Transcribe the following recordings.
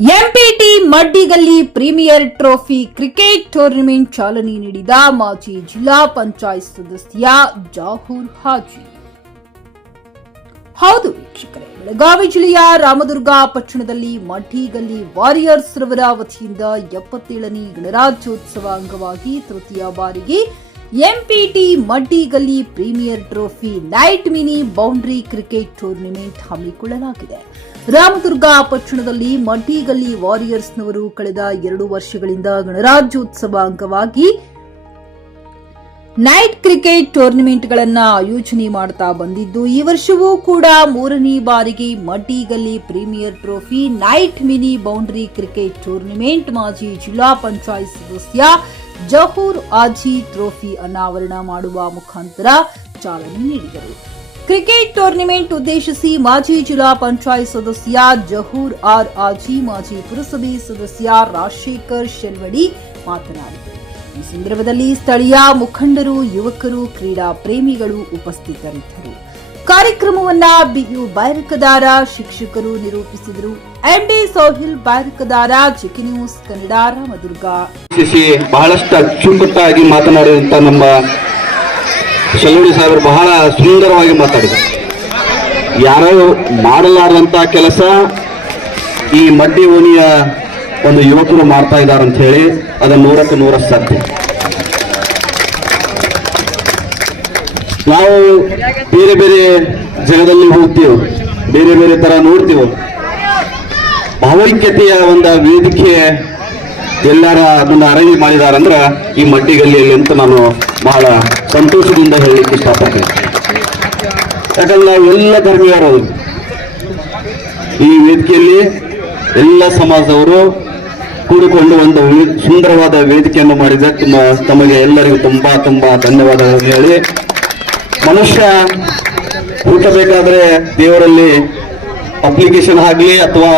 MPT Maddigalli premier trophy cricket tournament ಚಾಲನೆ ನೀಡಿದ ಮಾಜಿ ಜಿಲ್ಲಾ ಪಂಚಾಯತ್ ಸದಸ್ಯ ಜಹೂರ್ ಹಾಜಿ. ಹೌದು ವೀಕ್ಷಕರೇ, ಬೆಳಗಾವಿ ಜಿಲ್ಲೆಯ ರಾಮದುರ್ಗ ಪಟ್ಟಣದಲ್ಲಿ ಮಡ್ಡಿಗಲ್ಲಿ ವಾರಿಯರ್ಸ್ ರವರ ವತಿಯಿಂದ 77ನೇ ಗಣರಾಜ್ಯೋತ್ಸವ ಅಂಗವಾಗಿ ತೃತೀಯ ಬಾರಿಗೆ MPT Maddigalli premier trophy night mini boundary cricket tournament ಹಮ್ಮಿಕೊಳ್ಳಲಾಗಿದೆ. ರಾಮದುರ್ಗ ಪಟ್ಟಣದಲ್ಲಿ ಮಡ್ಡಿಗಲ್ಲಿ ವಾರಿಯರ್ಸ್ನವರು ಕಳೆದ 2 ವರ್ಷಗಳಿಂದ ಗಣರಾಜ್ಯೋತ್ಸವ ಅಂಗವಾಗಿ ನೈಟ್ ಕ್ರಿಕೆಟ್ ಟೂರ್ನಿಮೆಂಟ್ಗಳನ್ನು ಆಯೋಜನೆ ಮಾಡ್ತಾ ಬಂದಿದ್ದು, ಈ ವರ್ಷವೂ ಕೂಡ 3ನೇ ಬಾರಿಗೆ Maddigalli premier trophy night mini boundary cricket tournament ಮಾಜಿ ಜಿಲ್ಲಾ ಪಂಚಾಯತ್ ಸದಸ್ಯ ಜಹೂರ್ ಹಾಜಿ ಟ್ರೋಫಿ ಅನಾವರಣ ಮಾಡುವ ಮುಖಾಂತರ ಚಾಲನೆ ನೀಡಿದರು. ಕ್ರಿಕೆಟ್ ಟೂರ್ನಿಮೆಂಟ್ ಉದ್ದೇಶಿಸಿ ಮಾಜಿ ಜಿಲ್ಲಾ ಪಂಚಾಯತ್ ಸದಸ್ಯ ಜಹೂರ್ ಆರ್ ಹಾಜಿ, ಮಾಜಿ ಪುರಸಭೆ ಸದಸ್ಯ ರಾಜಶೇಖರ್ ಶೆಲ್ವಡಿ ಮಾತನಾಡಿದರು. ಈ ಸಂದರ್ಭದಲ್ಲಿ ಸ್ಥಳೀಯ ಮುಖಂಡರು, ಯುವಕರು, ಕ್ರೀಡಾ ಪ್ರೇಮಿಗಳು ಉಪಸ್ಥಿತರಿದ್ದರು. ಕಾರ್ಯಕ್ರಮವನ್ನ ಬಿಯು ಬೈರಕದಾರ ಶಿಕ್ಷಕರು ನಿರೂಪಿಸಿದರು. MD Sohil Bairakadar, GK news Kannada, Ramdurg. ಬಹಳಷ್ಟು ಅಚ್ಚುಕಟ್ಟಾಗಿ ಮಾತನಾಡಿದಂತ ನಮ್ಮ ಶೆಲ್ವಡಿ ಸಾಹೇಬರು ಬಹಳ ಸುಂದರವಾಗಿ ಮಾತಾಡಿದರು. ಯಾರೋ ಮಾಡಲಾರದಂತ ಕೆಲಸ ಈ ಮಡ್ಡಿ ಓಣಿಯ ಒಂದು ಯುವಕರು ಮಾಡ್ತಾ ಇದ್ದಾರೆ ಅಂತ ಹೇಳಿ ಅದನ್ನು 100ಕ್ಕೆ 100 ಸತ್ಯ. ನಾವು ಬೇರೆ ಬೇರೆ ಜಗದಲ್ಲಿ ಹೋಗ್ತೀವಿ, ಬೇರೆ ಬೇರೆ ತರ ನೋಡ್ತೀವಿ. ಭಾವೈಕ್ಯತೆಯ ಒಂದು ವೇದಿಕೆ ಎಲ್ಲಾರ ಅದನ್ನ ಅರೇಂಜ್ ಮಾಡಿದಾರಂದ್ರ ಈ ಮಡ್ಡಿಗಲ್ಲಿಯಲ್ಲಿ ಅಂತ ನಾನು ಬಹಳ ಸಂತೋಷದಿಂದ ಹೇಳಲಿಕ್ಕೆ ಇಷ್ಟಪಡ್ತೀನಿ. ಯಾಕಂದ್ರೆ ನಾವು ಎಲ್ಲ ಧರ್ಮೀಯರು ಈ ವೇದಿಕೆಯಲ್ಲಿ ಎಲ್ಲ ಸಮಾಜದವರು ಕೂಡಿಕೊಂಡು ಒಂದು ಸುಂದರವಾದ ವೇದಿಕೆಯನ್ನು ಮಾಡಿದೆ. ತಮಗೆ ಎಲ್ಲರಿಗೂ ತುಂಬಾ ತುಂಬಾ ಧನ್ಯವಾದಗಳನ್ನು ಹೇಳಿ, ಮನುಷ್ಯ ಹುಟ್ಟಬೇಕಾದ್ರೆ ದೇವರಲ್ಲಿ ಅಪ್ಲಿಕೇಶನ್ ಹಾಕಲಿ ಅಥವಾ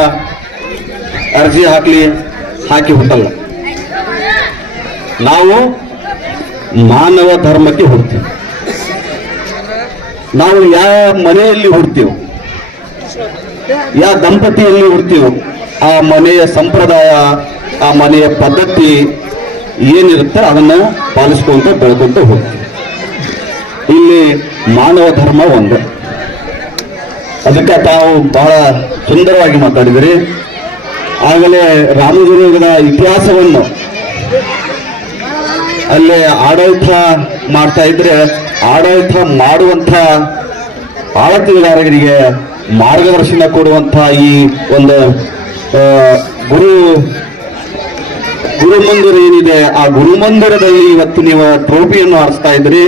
ಅರ್ಜಿ ಹಾಕಿ ಹುಟ್ಟಲ್ಲ. ನಾವು ಮಾನವ ಧರ್ಮಕ್ಕೆ ಹುಡ್ತೀವಿ. ನಾವು ಯಾವ ಮನೆಯಲ್ಲಿ ಹುಡ್ತೀವೋ, ಯಾವ ದಂಪತಿಯಲ್ಲಿ ಹುಡ್ತೀವೋ, ಆ ಮನೆಯ ಸಂಪ್ರದಾಯ, ಆ ಮನೆಯ ಪದ್ಧತಿ ಏನಿರುತ್ತೆ ಅದನ್ನ ಪಾಲಿಸ್ಕೊಂತ ಬೆಳ್ಕೊಂತ ಹೋಗ್ತೀವಿ. ಇಲ್ಲಿ ಮಾನವ ಧರ್ಮ ಒಂದು. ಅದಕ್ಕೆ ತಾವು ಬಹಳ ಸುಂದರವಾಗಿ ಮಾತಾಡಿದಿರಿ. ಆಗಲೇ ರಾಮದುರ್ಗದ ಇತಿಹಾಸವನ್ನು ಅಲ್ಲೇ ಆಡಳಿತ ಮಾಡ್ತಾ ಇದ್ರೆ, ಆಡಳಿತ ಮಾಡುವಂತ ಆಡಳಿತಗಾರರಿಗೆ ಮಾರ್ಗದರ್ಶನ ಕೊಡುವಂತ ಈ ಒಂದು ಗುರುಮಂದಿರ ಏನಿದೆ, ಆ ಗುರುಮಂದಿರದಲ್ಲಿ ಇವತ್ತು ನೀವು ಟ್ರೋಫಿಯನ್ನು ಹಾರಿಸ್ತಾ ಇದ್ರಿ.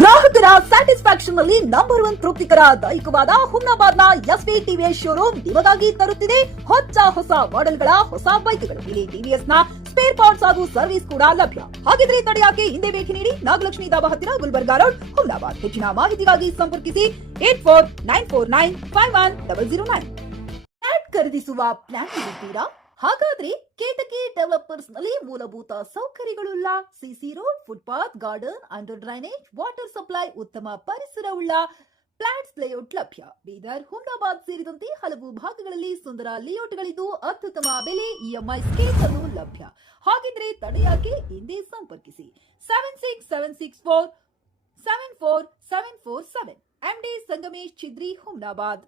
ಗ್ರಾಹಕರ ಸ್ಯಾಟಿಸ್ಫ್ಯಾಕ್ಷನ್ ನಲ್ಲಿ ನಂಬರ್ 1 ತೃಪ್ತಿಕರ ದೈಹಿಕವಾದ ಹುಮ್ನಾಬಾದ್ನ ಎಸ್ವಿ ಟಿವಿಎಸ್ ಶೋರೂಮ್ ನಿಮಗಾಗಿ ತರುತ್ತಿದೆ ಹೊಸ ಮಾಡೆಲ್ಗಳ ಹೊಸ ಬೈಕ್ಗಳು. ಇಲ್ಲಿ ಟಿವಿಎಸ್ ನ ಸ್ಪೇರ್ ಪಾರ್ಟ್ಸ್ ಹಾಗೂ ಸರ್ವಿಸ್ ಕೂಡ ಲಭ್ಯ. ಹಾಗಿದ್ರೆ ತಡೆಯಾಕೆ ಹಿಂದೆ ಭೇಟಿ ನೀಡಿ, ನಾಗಲಕ್ಷ್ಮಿ ದಾಬಾ ಹತ್ತಿರ, ಗುಲ್ಬರ್ಗಾ ರೋಡ್, ಹುಮ್ನಾಬಾದ್. ಹೆಚ್ಚಿನ ಮಾಹಿತಿಗಾಗಿ ಸಂಪರ್ಕಿಸಿ 8494951009. ಫ್ಲಾಟ್ ಖರೀದಿಸುವ ಪ್ಲಾನ್ ಇದ್ದೀರಾ? ಹಾಗಾದ್ರೆ ಕೇತಕಿ ಡೆವಲಪರ್ಸ್ ನಲ್ಲಿ ಮೂಲಭೂತ ಸೌಕರ್ಯಗಳುಳ್ಳ CC road, footpath, garden, under drainage, water supply, ಉತ್ತಮ ಪರಿಸರವುಳ್ಳ ಫ್ಲಾಟ್ಸ್ ಲೇಔಟ್ ಲಭ್ಯ. ಬೀದರ್, ಹುಮ್ನಾಬಾದ್ ಸೇರಿದಂತೆ ಹಲವು ಭಾಗಗಳಲ್ಲಿ ಸುಂದರ ಲೇಔಟ್ಗಳಿದ್ದು ಅತ್ಯುತ್ತಮ ಬೆಲೆ, ಇಎಂಐ ಸ್ಕೀಮ್ಸ್ ಅನ್ನು ಲಭ್ಯ. ಹಾಗಿದ್ರೆ ತಡೆಯಾಕೆ ಹಿಂದೆ ಸಂಪರ್ಕಿಸಿ 7676474747. ಎಂಡಿ ಸಂಗಮೇಶ್ ಚಿದ್ರಿ, ಹುಮ್ನಾಬಾದ್.